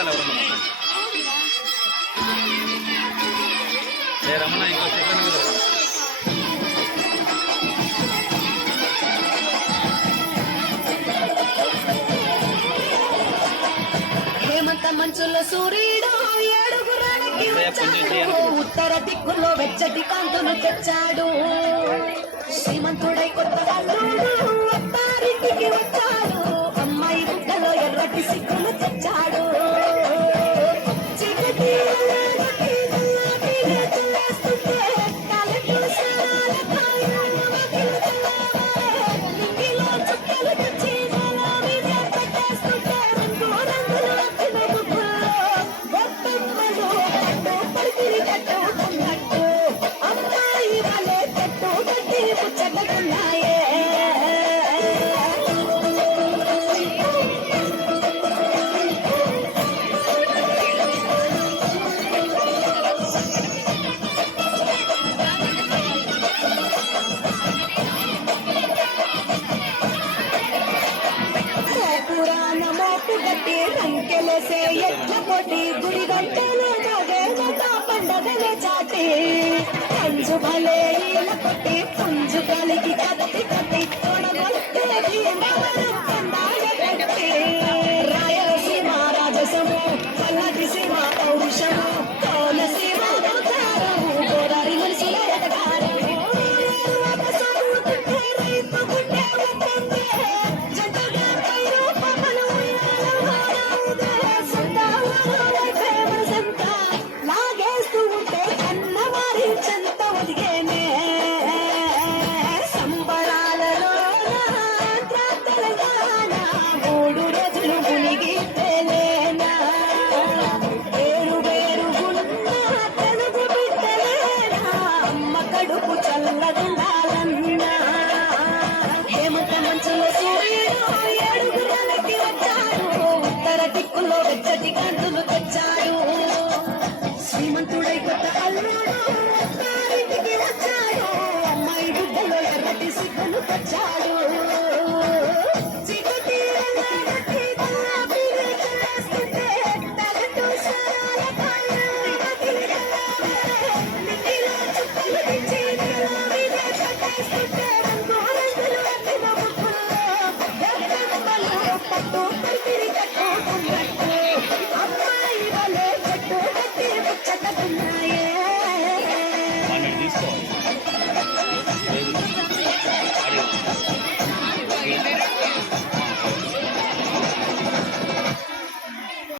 వెనకాల రమణ ఇంకో చెప్పండి హేమంత మంచుల సూర్యుడు ఏడుగురానికి ఉత్తర దిక్కులో వెచ్చటి కాంతులు తెచ్చాడు. శ్రీమంతుడై కొత్త అల్లుడు అత్తారింటికి వచ్చాడు. అమ్మాయి బుట్టలో ఎర్రటి సిక్కులు తెచ్చాడు. చీకటి రంకెలసే ఎట్ల పొట్టి గుడి గంటలు పండగలే చాటి పంజు భలే ఈల కొట్టి పుంజు కలిగి కత్తి కత్తి తొడగొట్టే రాయలసీమ రాజసము పల్లటిసీమ పౌరుషము కోనసీమ గోదారము గోదావరి మనుషుల ఎదగారము హేమంత మంచులో సూర్యుడు ఏడుగురాలకి వచ్చాడు. ఉత్తర దిక్కులో వెచ్చటి కాంతులు తెచ్చాడు. శ్రీమంతుడై కొత్త అల్లుడు అత్తారింటికి వచ్చాడు. అమ్మాయి గుడ్డలో ఎర్రటి సిగ్గులు తెచ్చాడు.